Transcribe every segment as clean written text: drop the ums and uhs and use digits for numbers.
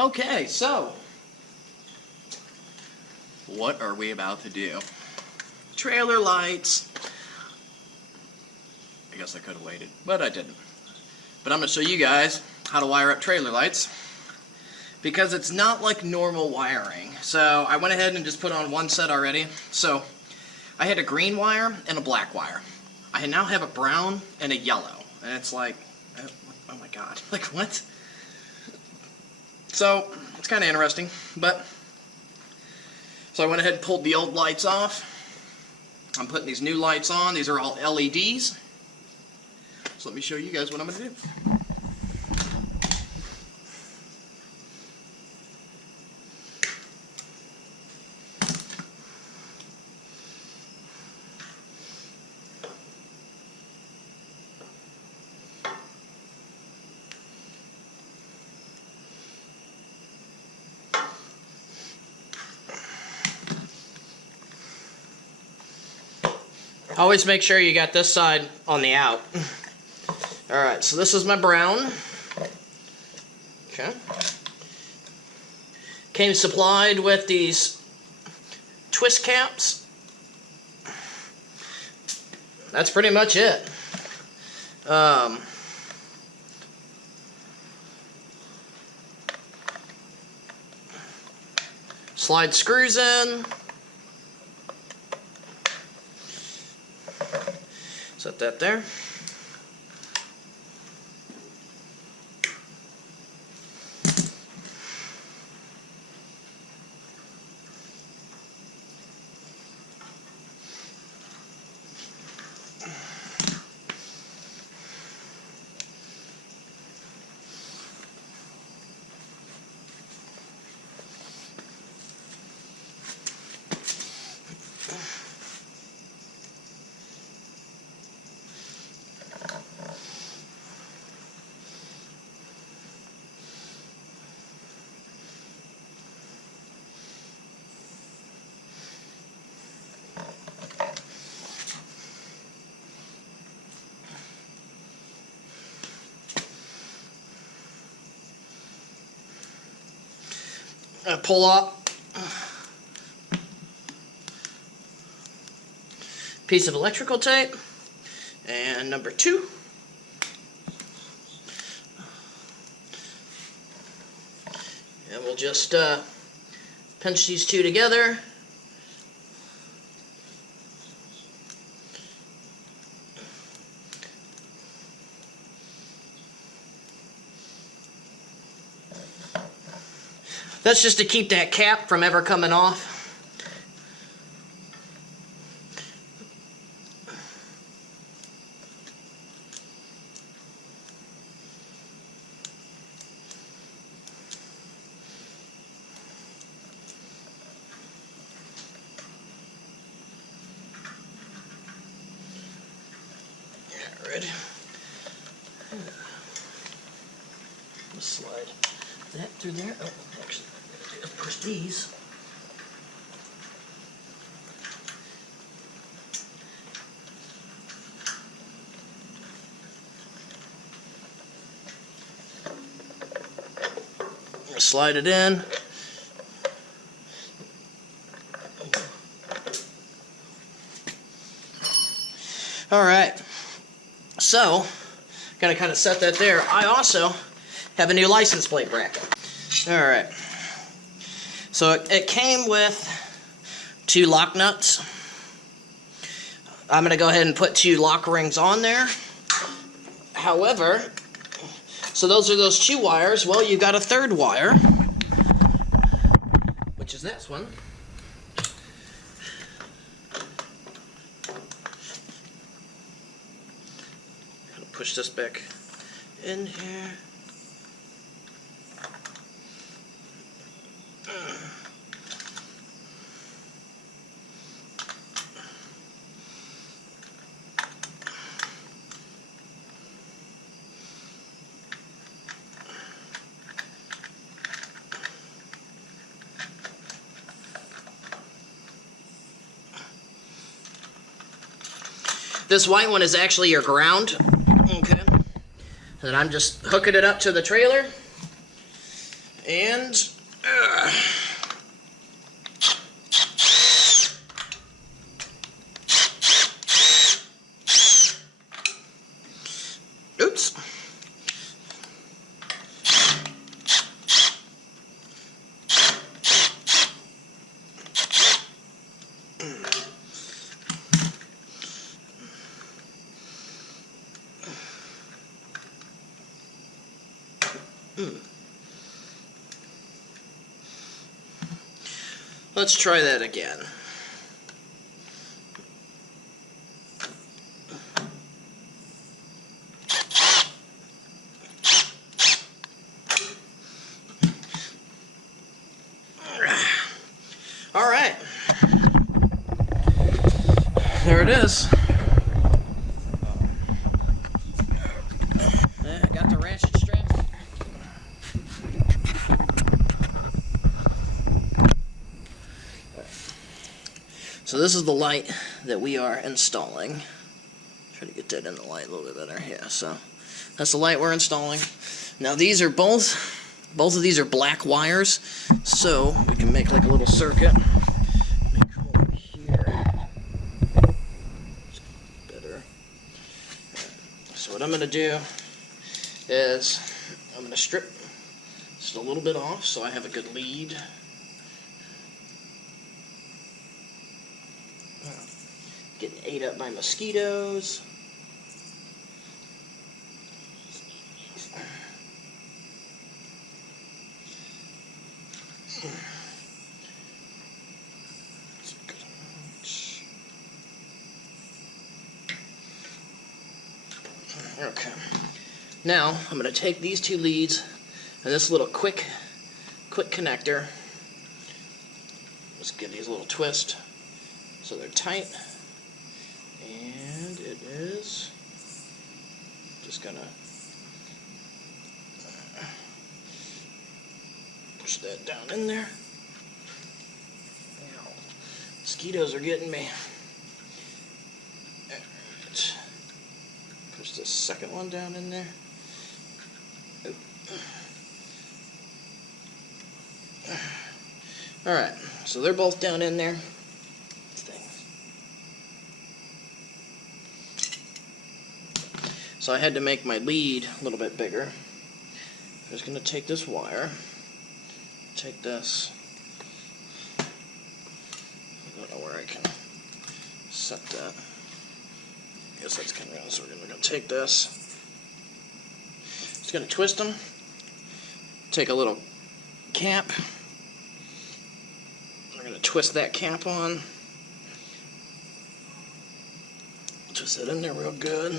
Okay, so what are we about to do? Trailer lights. I guess I could have waited, but I didn't. But I'm going to show you guys how to wire up trailer lights, because it's not like normal wiring. So I went ahead and just put on one set already. So I had a green wire and a black wire. I now have a brown and a yellow. And it's like, oh my god, like what? So it's kind of interesting, but so I went ahead and pulled the old lights off. I'm putting these new lights on. These are all LEDs. So let me show you guys what I'm going to do. Always make sure you got this side on the out. Alright, so this is my brown. Okay. Came supplied with these twist caps. That's pretty much it. Slide screws in. Set that there. Pull up piece of electrical tape, and number 2. And we'll just pinch these two together. That's just to keep that cap from ever coming off. Yeah, ready. Let's slide that through there. Oh, actually, just push these. Slide it in. All right. So, gonna kind of set that there. I also have a new license plate bracket. All right. So it came with 2 lock nuts. I'm gonna go ahead and put 2 lock rings on there. However, so those are those 2 wires. Well, you've got a 3rd wire, which is this one. Push this back in here. This white one is actually your ground. Okay. And I'm just hooking it up to the trailer. And oops. Let's try that again. All right. There it is. I got the ratchet strap. So this is the light that we are installing. Try to get that in the light a little bit better. Yeah, so that's the light we're installing. Now these are both of these are black wires, so we can make like a little circuit. Make over here. Better. So what I'm going to do is I'm going to strip just a little bit off so I have a good lead. Getting ate up by mosquitoes. Okay. Now I'm going to take these two leads and this little quick connector. Just give these a little twist so they're tight. And it is just gonna push that down in there. Ow. Mosquitoes are getting me. Alright. Push the second one down in there. Alright, so they're both down in there. So I had to make my lead a little bit bigger. I'm just going to take this wire, take this. I don't know where I can set that. I guess that's kind of round, so we're going to take this. Just going to twist them. Take a little cap. We're going to twist that cap on. Twist it in there real good.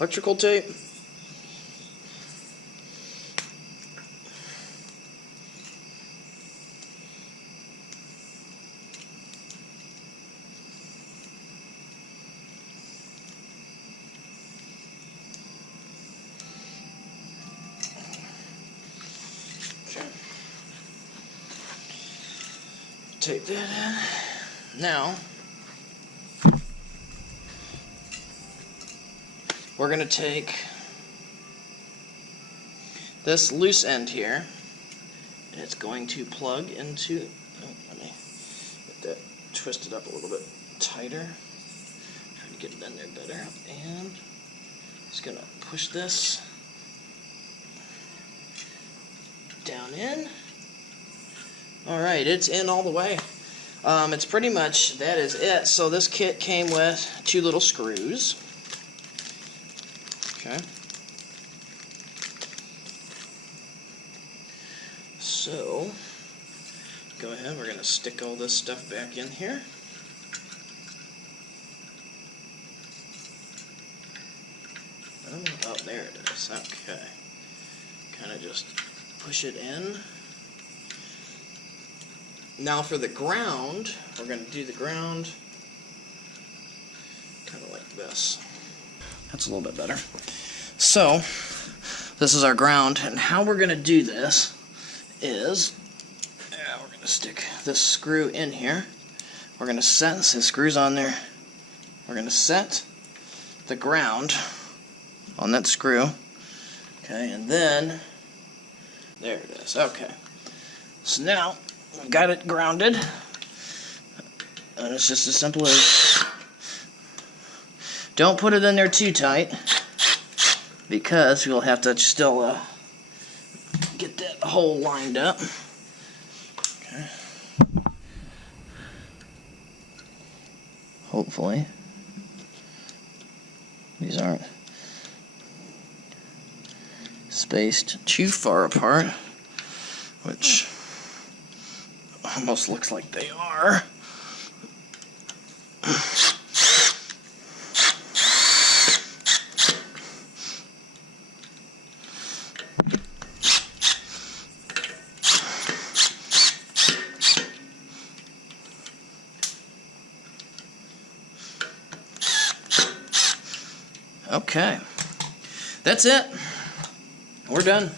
Electrical tape. Okay. Tape that in. Now we're going to take this loose end here, and it's going to plug into, let me get that twisted up a little bit tighter, trying to get it in there better, and just going to push this down in. Alright, it's in all the way. It's pretty much, that is it. So this kit came with 2 little screws. Okay. So, go ahead, we're going to stick all this stuff back in here. Oh, there it is. Okay. Kind of just push it in. Now for the ground, we're going to do the ground kind of like this. That's a little bit better. So, this is our ground, and how we're going to do this is, we're going to stick this screw in here. We're going to set, this screws on there, we're going to set the ground on that screw, okay, and then There it is. Okay. So now we've got it grounded. And it's just as simple as don't put it in there too tight because you'll have to still get that hole lined up. Okay. Hopefully these aren't spaced too far apart, which almost looks like they are. Okay, that's it. We're done.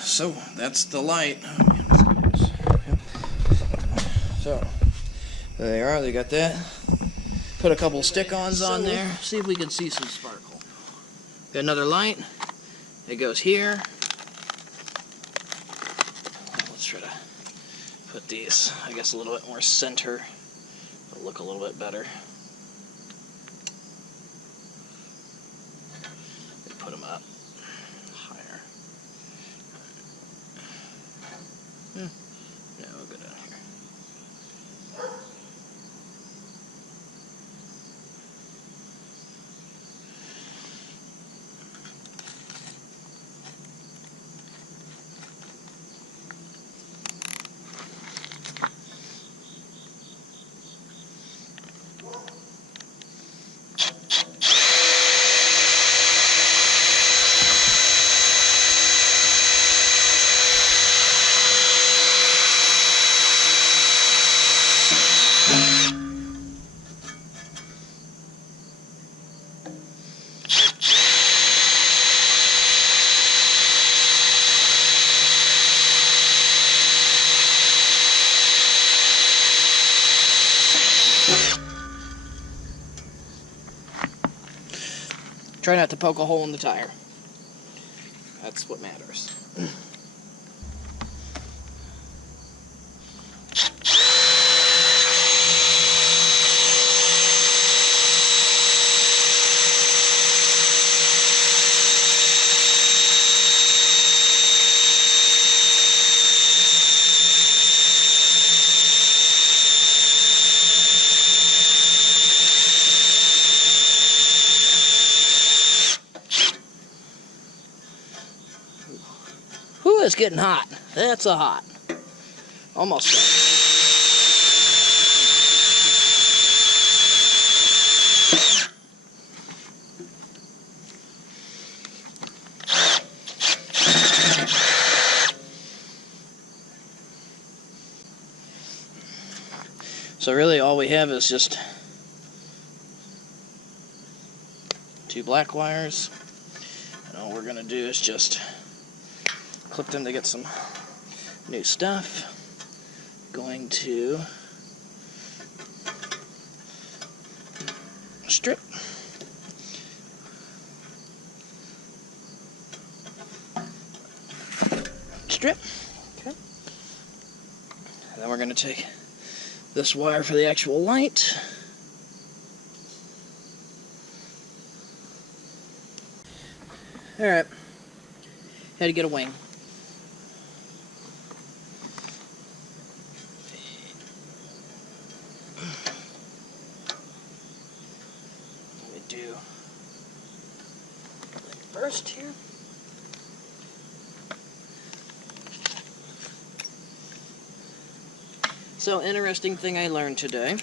So that's the light. So there they are. They got that. Put a couple stick-ons on there. See if we can see some sparkle. Got another light. It goes here. Let's try to put these, I guess, a little bit more center. It'll look a little bit better. Put them up higher. Yeah, we'll go down here. Try not to poke a hole in the tire. That's what matters. Whew, it's getting hot. That's a hot. Almost done. So really all we have is just 2 black wires. And all we're going to do is just clip them to get some new stuff. Going to strip. Strip. Okay. And then we're going to take this wire for the actual light. Alright. Had to get a wing. Let me do first here. So, interesting thing I learned today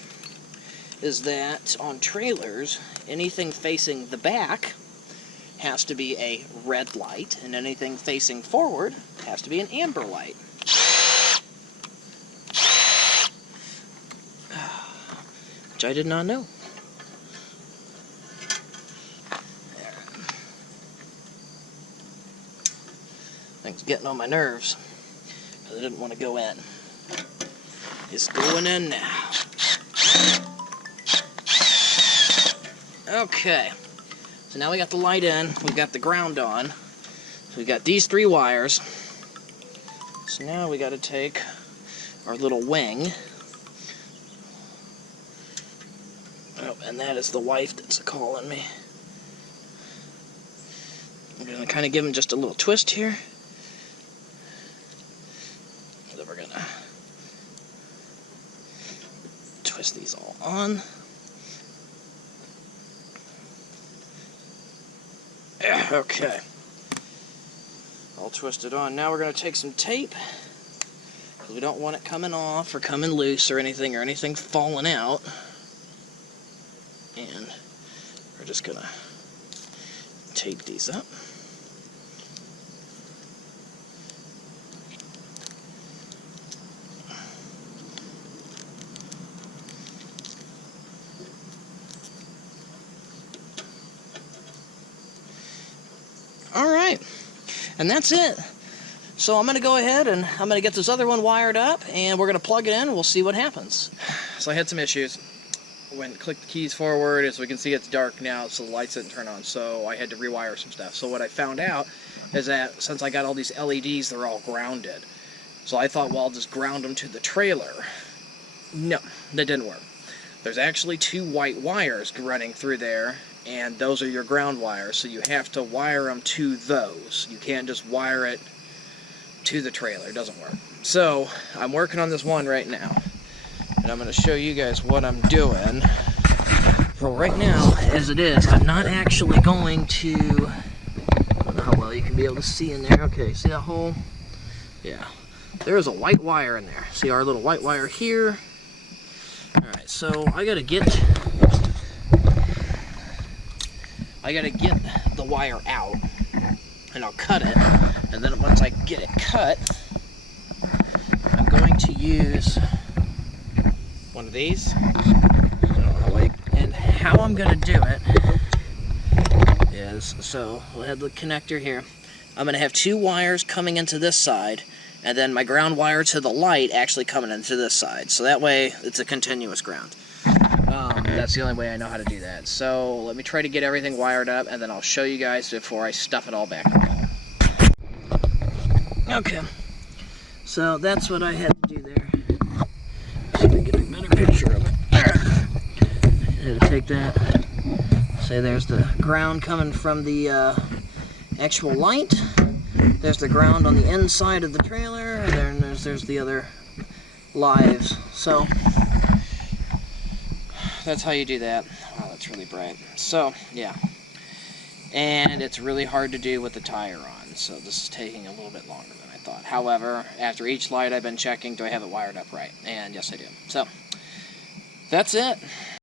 is that on trailers, anything facing the back has to be a red light, and anything facing forward has to be an amber light. Which I did not know. There. Thing's getting on my nerves, because I didn't want to go in. It's going in now. Okay. So now we got the light in, we've got the ground on. So we got these 3 wires. So now we got to take our little wing. Oh, and that is the wife that's calling me. I'm going to kind of give him just a little twist here. And then we're going to twist these all on. Okay. All twisted on. Now we're going to take some tape, because we don't want it coming off or coming loose or anything falling out. And we're just going to tape these up. Alright, and that's it. So I'm going to go ahead and I'm going to get this other one wired up, and we're going to plug it in and we'll see what happens. So I had some issues. When click the keys forward, as we can see it's dark now, so the lights didn't turn on, so I had to rewire some stuff. So what I found out is that since I got all these LEDs, they're all grounded. So I thought, well, I'll just ground them to the trailer. No, that didn't work. There's actually 2 white wires running through there, and those are your ground wires, so you have to wire them to those. You can't just wire it to the trailer. It doesn't work. So I'm working on this one right now, and I'm going to show you guys what I'm doing. So right now, as it is, I'm not actually going to... I don't know how well you can be able to see in there. Okay, see that hole? Yeah. There's a white wire in there. See our little white wire here? Alright, so I gotta get the wire out, and I'll cut it, and then once I get it cut, I'm going to use one of these. And how I'm going to do it is, so we'll have the connector here. I'm going to have 2 wires coming into this side, and then my ground wire to the light actually coming into this side. So that way, it's a continuous ground. That's the only way I know how to do that. So let me try to get everything wired up, and then I'll show you guys before I stuff it all back in the hole. Okay, so that's what I had to do there. So I can get a better picture of it. I had to take that. Say there's the ground coming from the actual light. There's the ground on the inside of the trailer, and then there's the other lives. So that's how you do that. Wow, that's really bright. So, yeah. And it's really hard to do with the tire on, so this is taking a little bit longer than I thought. However, after each light I've been checking, do I have it wired up right? And yes, I do. So, that's it.